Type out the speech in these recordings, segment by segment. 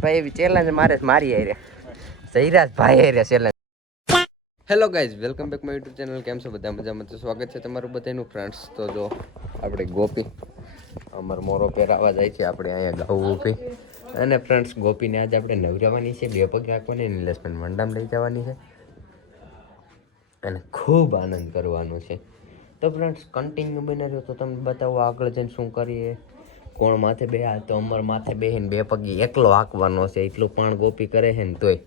ભાઈ, એવી ચેલેન્જ મારે મારી આરે સૈરાજ ભાઈ આરે challenge hello guys welcome back my YouTube channel કેમ છો બધા? મજામાં તો સ્વાગત છે તમારું બધાનું ફ્રેન્ડ્સ તો જો, આપણે ગોપી, અમારો મોરો પહેરાવા જાય છે આપણે અહીંયા ગાઉ ઊભી. અને ફ્રેન્ડ્સ ગોપીને આજે આપણે નવરાવાની છે. બે પગ રાખવાની નિલેશભાઈ મંડામ લઈ જવાની છે. અને ખૂબ આનંદ કરવાનો છે. તો ફ્રેન્ડ્સ કન્ટિન્યુ બની રહ્યો તો તમને બતાવો આગળ જઈને શું કરીએ. કોણ માથે બે તો અમર માથે બેહીને બે પગી એકલો હાંકવાનો છે. એટલું પણ ગોપી કરે છે ને તોય.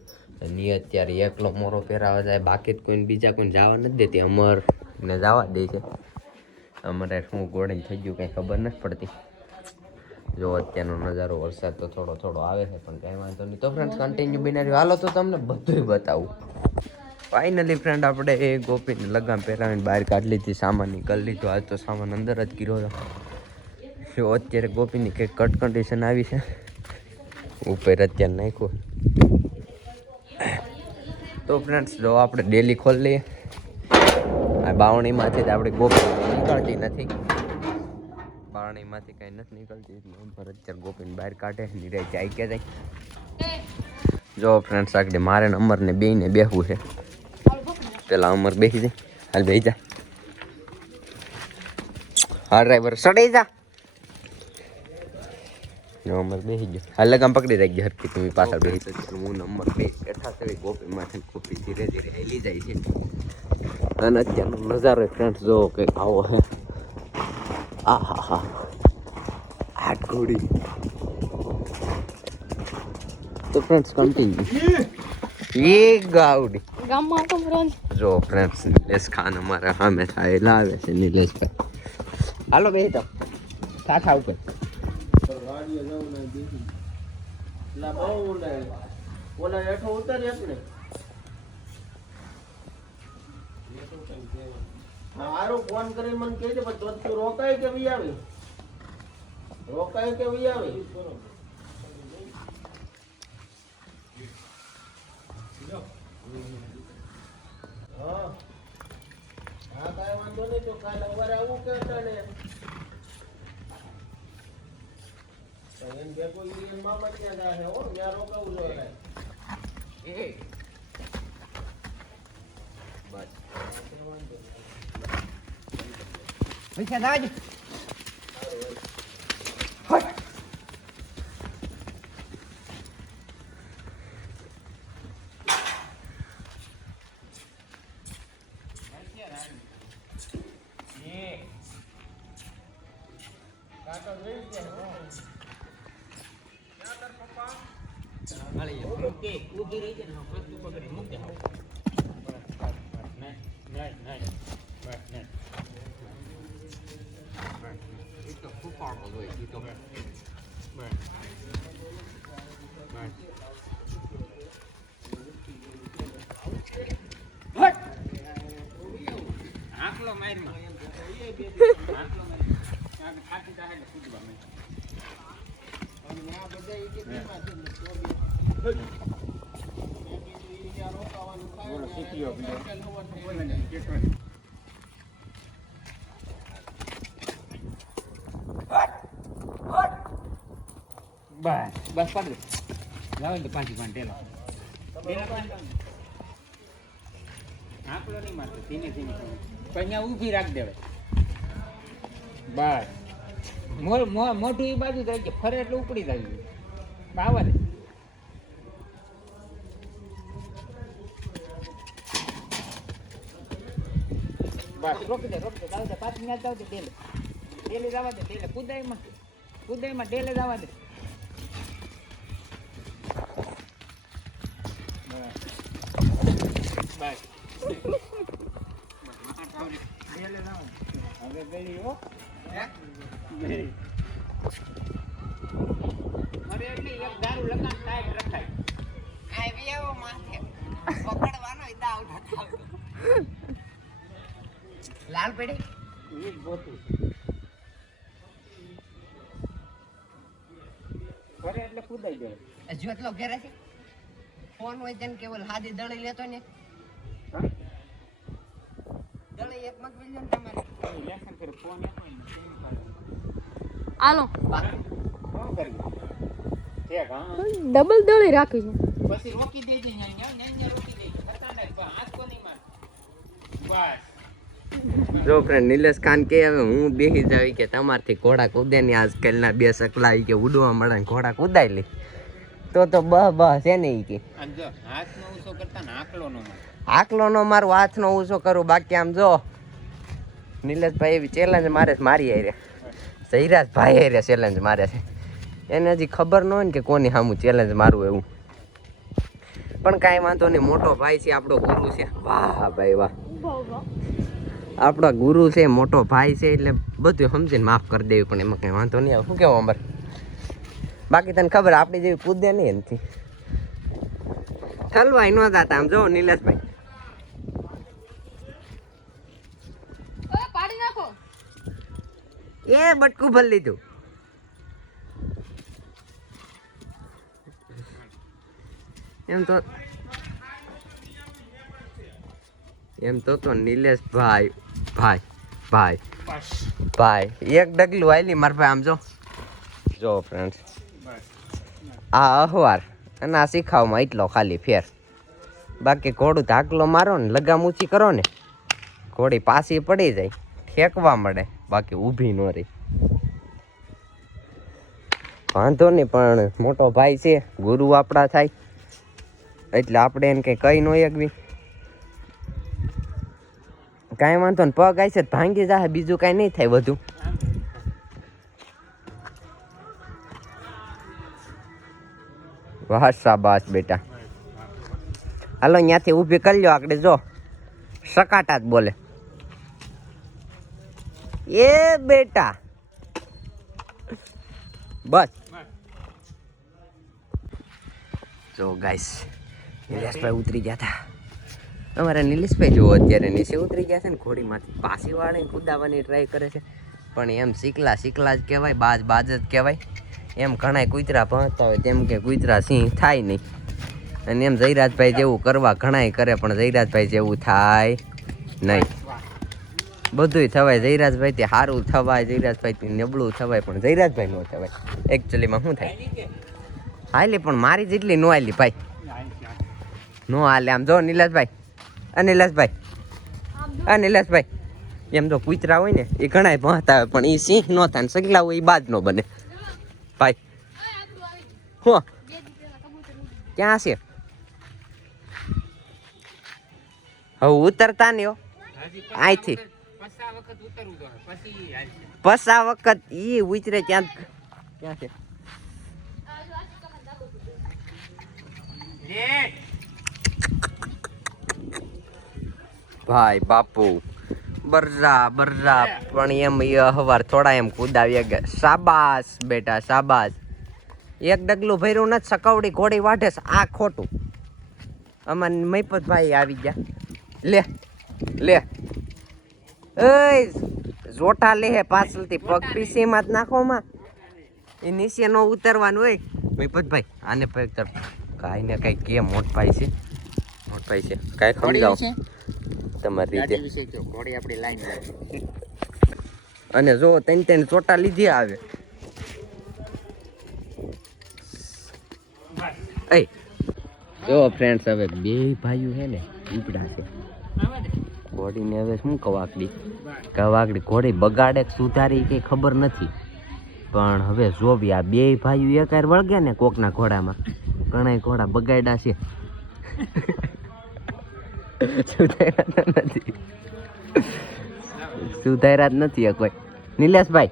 ની અત્યારે એકલો મોરો પહેરાવા જાય. બાકી કોઈને બીજા કોઈને જવા નથી દેતી. અમર ને જવા દે છે. અમારે શું ગોળી થઈ ગયું કંઈ ખબર નથી પડતી. જો અત્યારનો નજારો વરસાદ તો થોડો થોડો આવે છે, પણ કંઈ વાંધો નહીં. તો ફ્રેન્ડ્સ કન્ટિન્યુ બિનારી હાલો તો તમને બધુંય બતાવું. ફાઇનલી ફ્રેન્ડ આપણે એ ગોપીને લગામ પહેરાવીને બહાર કાઢી લીધી, સામાન નીકળી લીધો. આજ તો સામાન અંદર જ ગીરો હતો અત્યારે ગોપીની કંઈક કટ કન્ડિશન આવી છે. ઉપર અત્યારે નાખ્યું. તો ફ્રેન્ડ્સ જો આપણે ડેલી ખોલી લઈએ. આ બાવણીમાંથી જ આપણે ગોપી નીકળતી નથી. બાવણીમાંથી કંઈ નથી નીકળતી. એટલે અત્યારે ગોપીને બહાર કાઢે. નિરાય જાય કે જાય? જો ફ્રેન્ડ્સ આગળ મારે ને અમરને બેયને બેહવું છે. પેલા અમર બેસી જાય. હાલ બેસી જા. હા ડ્રાઈવર સડાઈ જા. નંબર અમર બેસી ગયો. હાલ લગામ પકડી રાખી હરકી તમે પાછળ બેસી હું નંબર બે બેઠા છે કોફી માથે ગોપી ધીરે ધીરે હેલી જાય છે. અને અત્યારનો નજારો ફ્રેન્ડ્સ જો કે આવો હે. આ હા હા આ ઘોડી તો ફ્રેન્ડ્સ કન્ટિન્યુ એ ગાવડી. ગામમાં તો ફ્રેન્ડ જો ફ્રેન્ડ્સ નિલેશ ખાન અમારા સામે થાય લાવે છે નિલેશભાઈ હાલો બે તો કાંઠા ઉપર. હારું ફોન કરી મને કહી દે પણ તું રોકાય કે વી આવે રોકાય કે વી આવે હા હા કાંઈ વાંધો નહીં તો કાલે સવારે આવું કે અટાણે તો એમ ભેગું ઈ મામા ત્યાં જાહે હો ત્યાં રોકાવું જોઈએ પૈસા લાવજો બસ બસ પકડી લાવો ને તો પાંચ પાંચ ટેલો. આંકડો નહીં મારતો ધીમે ધીમે પણ અહીંયા ઊભી રાખ દેવે બસ. મો- મો- એ બાજુ થાય કે ફરે એટલે ઉપડી જાય બાવા દે. બસ રોકી દે રોકી દે. જાવ દે પાછી ના જાવ દે ડેલે. ડેલે જવા દે ડેલે. કુદાઈમાં કુદાઈમાં ડેલે જવા દે. બસ. હવે બેરી હો અરે એટલે એક દારૂ લગાન ટાઈટ રખાય લાલ પેડી? ઈ જ ગોતું ફરે એટલે કુદાઈ જાય જ્યોતલો ઘેરે છે. ફોન હોય તેને કેવલ હાદી દળી લેતો ને. દળી એક મત લે ને તમારે. લેસન કરે ફોન હતો ને ફોન પાડો. આલો શું કરવું ડબલ દળી રાખી છે. પછી રોકી દેજે ન્યા, ન્યા, રોકી દેજે. હાથ કો માર? બસ. જો ફ્રેન્ડ નિલેશ ખાન કે હવે હું બેસી જાવી કે તમારથી ઘોડા કૂદે ને આજકાલના બે સકલા કે ઉડવા મળે ને ઘોડા કૂદાઈ લે. તો તો બહ બહ છે ને ઈ કે. આકલો નો મારું. હાથ નો ઊંચો કરું બાકી આમ જો. નિલેશભાઈ એવી ચેલેન્જ મારે છે મારી હારે. સૈરાજ ભાઈ હારે ચેલેન્જ મારે છે. એને હજી ખબર ન હોય ને કે કોની સામું ચેલેન્જ મારું એવું. પણ કાંઈ વાંધો નહીં મોટો ભાઈ છે આપણો ગુરુ છે. વાહ ભાઈ વાહ. આપણો ગુરુ છે મોટો ભાઈ છે એટલે બધું સમજીને માફ કરી દેવી પણ એમાં કંઈ વાંધો નહીં આવે. શું કેવું અમર બાકી તને ખબર આપણી જેવી કૂદે નહીં એનાથી. ઠલવાય ન થતા આમ જો નિલેશભાઈ. એ બટકું ભરી લીધું. એમ તો એમ તો તો નિલેશભાઈ ભાઈ ભાઈ. ભાઈ, એક ડગલું આયલી મારા ભાઈ, આમ જો. જો ફ્રેન્ડ્સ આ અહવાર, અને આ શીખાવમાં એટલો ખાલી ફેર. બાકી ઘોડું ધાકલો મારો ને, લગામ ઊંચી કરો ને. ઘોડી પાછી પડી જાય, ઠેકવા મળે, બાકી ઊભી ન રહી. વાંધો નહીં, પણ મોટો ભાઈ છે, ગુરુ આપણા થાય. એટલે આપણે એને કંઈ કહી ન એકવી કાંઈ વાંધો ને પગ આવી છે તો ભાંગી જાય બીજું કાંઈ નહીં થાય વધુ. વાહ શાબાશ બેટા. હાલો અહીંયાથી ઊભી કરી લ્યો આગળ, જો. સકાટા જ બોલે. એ બેટા. બસ. જો, ગાઈસ નિલેશભાઈ ઉતરી ગયા હતા અમારા નિલેશભાઈ જુઓ અત્યારે નીચે ઉતરી ગયા છે ને, ઘોડીમાંથી પાછી વાળીને કુદાવાની ટ્રાય કરે છે. પણ એમ શીખલા શીખલા જ કહેવાય, બાજ બાજ જ કહેવાય. એમ ઘણાય કૂતરા ભણતા હોય તેમ કે કૂતરા સિંહ થાય નહીં. અને એમ જયરાજભાઈ જેવું કરવા ઘણાય કરે, પણ જયરાજભાઈ જેવું થાય નહીં. બધુંય થવાય, જયરાજભાઈ થી સારું થવાય, જયરાજભાઈ થી નબળું થવાય, પણ જયરાજભાઈ નો થવાય. એકચ્યુઅલીમાં શું થાય? હાલી, પણ મારી જેટલી નો હાલી ભાઈ. નો હાલે. આમ જો નિલાસભાઈ આ નિલાસભાઈ એમ તો કૂતરા હોય ને, એ ઘણાય ભણતા હોય પણ એ સિંહ નો થાય સગલા હોય એ બાજ નો બને. ભાઈ, હો, ક્યાં છે? હવે ઉતરતા ને અહીંથી. પસા વખત ઈ ઉતરે ક્યાં ક્યાં છે લે ભાઈ બાપુ. બરજા બરજા પણ એમ એ હવાર થોડા એમ કુદાવી ગયા. શાબાશ બેટા શાબાસ એક ડગલું ભર્યું નથી સકવડી ઘોડી વાઢે આ ખોટું. અમાર મૈપતભાઈ આવી ગયા. લે લે. એ જોટા લે હે પાછળથી પગ પીસીમાં જ નાખોમાં એ નીચે નો ઉતરવાનું હોય મૈપતભાઈ આને પગ તરફ કાંઈ ને કાંઈ કે મોટભાઈ છે. મોટભાઈ છે. કાંઈ સમજાવો. તમારી રીતે. અને જો ત્રણ ત્રણ ચોટા લીધી આવે. જો ફ્રેન્ડ્સ હવે બે ભાઈઓ છે ને ઉપડા છે. ઘોડીને હવે શું કવાકડી? કવાકડી ઘોડી બગાડે સુધારી કંઈ ખબર નથી. પણ હવે જોવી આ બે ભાઈઓ એકાર વળગ્યા ને કોકના ઘોડામાં ઘણા ઘોડા બગાડ્યા છે. સુધાર્યા નથી. સુધાર્યા જ નથી કોઈ. નિલેશભાઈ.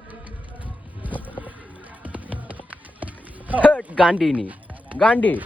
ગાંડીની. ગાંડી.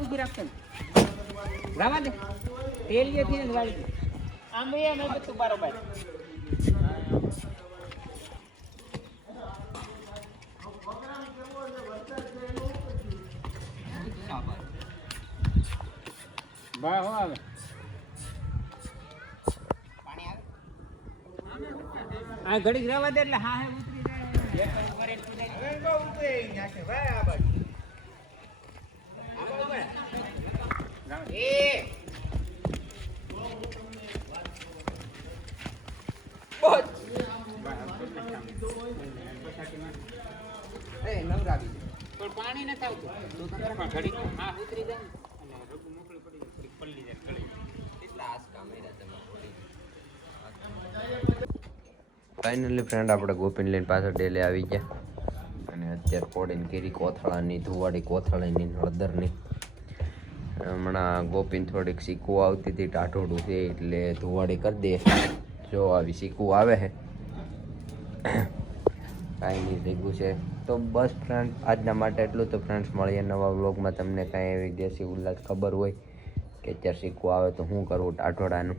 ઊભી રાખશે રાવા દે. ને જ વાળી આમ એ નહીં બધું બરોબર ભાઈ. હો આવે. આ ઘડીક રહેવા દે એટલે હા હે ઉતરી જાય એક વાર એક કુદાય. હવે બહુ ઉતરી નાખે ભાઈ આ બાજુ. આમાં ઊભા રહે. એ પણ ફાઇનલી ફ્રેન્ડ આપણે ગોપીન લઈને પાછળ ડેલે આવી ગયા. અને અત્યારે પોડીને કેરી કોથળાની, ધુવાડી કોથળાની, હળદરની. હમણાં ગોપીને થોડીક શીકવું આવતી હતી, ટાઢોડું છે એટલે ધુવાડી કરી દે. જો આવી શીખવું આવે છે કાંઈ નહીં ભેગું છે. તો બસ ફ્રેન્ડ આજના માટે એટલું તો ફ્રેન્ડ્સ મળીએ નવા વ્લોગમાં તમને કાંઈ એવી દેશી ઉલ્લાસ ખબર હોય કે અત્યારે શીખવું આવે તો શું કરવું ટાઢોડાનું.